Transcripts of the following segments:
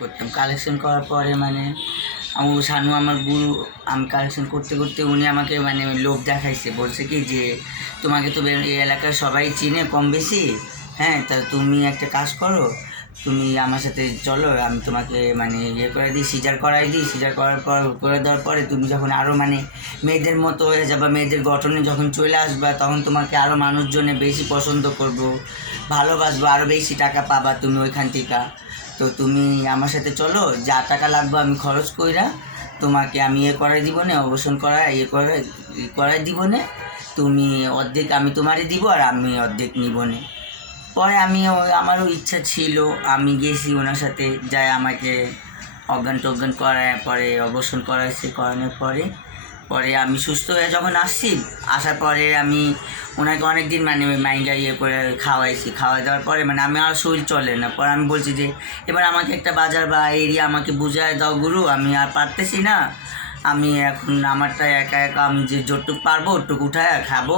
করতাম। কালেকশন করার পরে মানে আমি শানু আমার গুরু, আমি কালেকশন করতে করতে উনি আমাকে মানে লোভ দেখাইছে। বলছে কি যে, তোমাকে তো এই এলাকার সবাই চিনে কম বেশি হ্যাঁ তা তুমি একটা কাজ করো তুমি আমার সাথে চলো, আমি তোমাকে মানে ইয়ে করে দিই সিজার করাই দিই। সিজার করার পর, করে দেওয়ার পরে তুমি যখন আরও মানে মেয়েদের মতো হয়ে যাবা, মেয়েদের গঠনে যখন চলে আসবা, তখন তোমাকে আরও মানুষজনে বেশি পছন্দ করব, ভালোবাসবো আরও বেশি টাকা পাবা তুমি ওইখান থেকে। তো তুমি আমার সাথে চলো, যা টাকা লাগবে আমি খরচ কইরা তোমাকে আমি ইয়ে করাই দিব না, অবসান করা ইয়ে করে করাই দিব না। তুমি অর্ধেক আমি তোমারই দিব আর আমি অর্ধেক নিব না। পরে আমি আমারও ইচ্ছা ছিল, আমি গেছি ওনার সাথে যাই আমাকে অজ্ঞান টজ্ঞান করায়, পরে অবসান করাইছে করানোর পরে পরে আমি সুস্থ হয়ে যখন আসছি, আসার পরে আমি ওনাকে অনেক দিন মানে মাইন্ডা ইয়ে করে খাওয়াইছি খাওয়াই দেওয়ার পরে মানে আমি আর শরীর চলে না, পরে আমি বলছি যে, এবার আমাকে একটা বাজার বা এরিয়া আমাকে বুঝায় দাও গুরু, আমি আর পারতেছি না। আমি এখন আমারটা একা একা আমি যে যতটুকু পারব ওটুকু উঠায় খাব।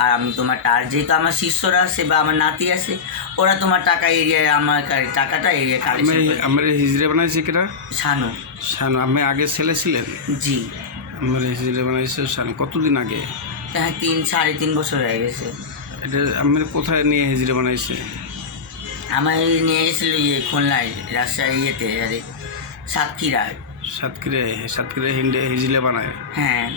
আর আমি তোমারটা আর যেহেতু আমার শিষ্যরা আছে বা আমার নাতি আছে ওরা তোমার টাকা এরিয়ায় আমার টাকাটা এরিয়া কালেকশন করে আমার হিজড়ে বানাইছে কিনা শানু। শানু আমি আগে ছেলে ছিলেন? জি। আমার হিজড়ে বানাইছে শানু কতদিন আগে? হ্যাঁ তিন সাড়ে তিন বছর হয়ে গেছে। এটা আমার কোথায় নিয়ে হিজড়ে বানাইছে? আমার নিয়ে গেছিল ইয়ে খুলনায় রাজশাহী ইয়েতে আরে সাতক্ষীরায়। সাতক্ষীরে সাতক্ষীরে হিন্ডে হিজলে বানায়। হ্যাঁ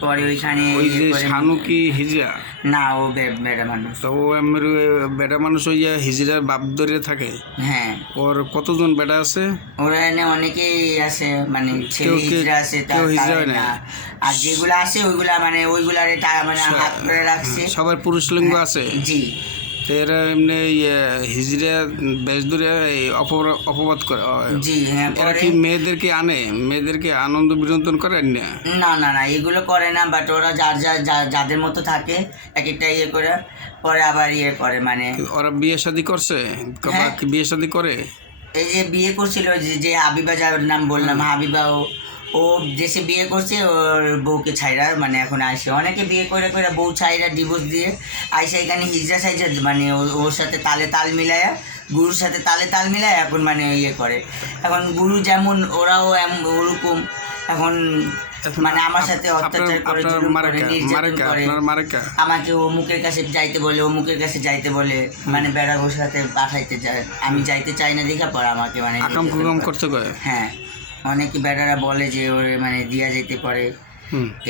পরে ওইখানে ওই যে শানু কি হিজড়া? না ও বে- বেড়া মানুষ। তো ও আমার বেটা মানুষ ওই যে হিজড়ার বাপ ধরে থাকে। হ্যাঁ। ওর কতজন বেটা আছে? ওরা এনে অনেকেই আছে মানে ছেলে হিজড়া আছে কেউ হয় না। আর যেগুলো আছে ওইগুলা মানে ওইগুলারে মানে হাত করে রাখছে। সবার পুরুষ লিঙ্গ আছে? জি। তো এরা এমনি ইয়ে হিজড়া বেশ ধরে এই অপবাদ করে জি হ্যাঁ এরা কি মেয়েদেরকে আনে? মেয়েদেরকে আনন্দ বিনোদন করে না? না না না এগুলো করে না বাট ওরা যার যার যা- যাদের মতো থাকে এক একটা ইয়ে করে পরে আবার ইয়ে করে মানে। ওরা বিয়ে শাদি করছে? হ্যাঁ। বিয়ে শাদি করে? এই যে বিয়ে করছিল যে যে হাবিবা যার নাম বললাম হাবিবা ও দেশে বিয়ে করছে ওর বউকে ছাইরা মানে এখন আইসে। অনেকে বিয়ে করে করে বউ ছাইরা ডিভোর্স দিয়ে আইসে এখানে হিজড়া সাইজা মানে ওর সাথে তালে তাল মিলায়া গুরুর সাথে তালে তাল মিলায় এখন মানে ইয়ে করে। এখন গুরু যেমন ওরাও ওরকম। এখন মানে আমার সাথে অত্যাচার করে জুলুম করে নির্যাতন করে। আমাকে ও মুখের কাছে যাইতে বলে ও মুখের কাছে যাইতে বলে মানে বেড়া সাথে পাঠাইতে যায়। আমি যাইতে চাই না দেখা পর আমাকে মানে আকাম কুকাম করতে হ্যাঁ। অনেকে ব্যাটারা বলে যে ওরে মানে দিয়া যেতে পারে।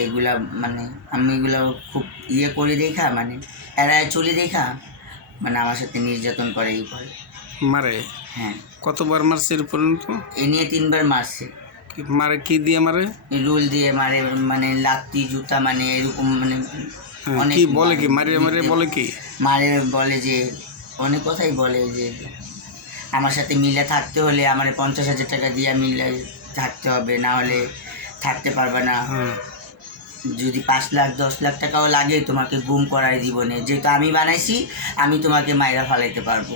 এগুলা মানে আমি এগুলো খুব ইয়ে করে দেখা মানে এরা চলে দেখা মানে আমার সাথে নির্যাতন করে এই করে মারে? হ্যাঁ। কতবার মারছে এর পর্যন্ত এ নিয়ে তিনবার মারছে। মারে কি দিয়ে মারে? রুল দিয়ে মারে মানে লাত্তি জুতা মানে এরকম মানে হ্যাঁ, অনেক কি বলে কি? মারে। মারে মারে বলে কি? মারে বলে যে অনেক কথাই বলে যে আমার সাথে মিলে থাকতে হলে আমার পঞ্চাশ হাজার টাকা দিয়ে মিলে থাকতে হবে না হলে থাকতে পারবে না। যদি পাঁচ লাখ দশ লাখ টাকাও লাগে তোমাকে গুম করাই জীবনে। যেহেতু আমি বানাইছি আমি তোমাকে মায়েরা ফালাইতে পারব।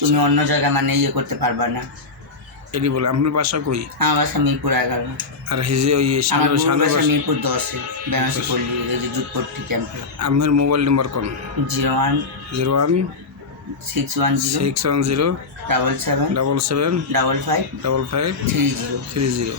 তুমি অন্য জায়গায় মানে ইয়ে করতে পারবা না। এটি বলে আপনার বাসা কই? আমার বাসা মিরপুর এগারো। আর হিজে ওই বাসা মিরপুর দশে বেনারসি পল্লী এই যে জুটপট্টি ক্যাম্পে। আপনার মোবাইল নাম্বার কোন? Zero one zero one six one zero six one zero double seven double seven double five double five three zero three zero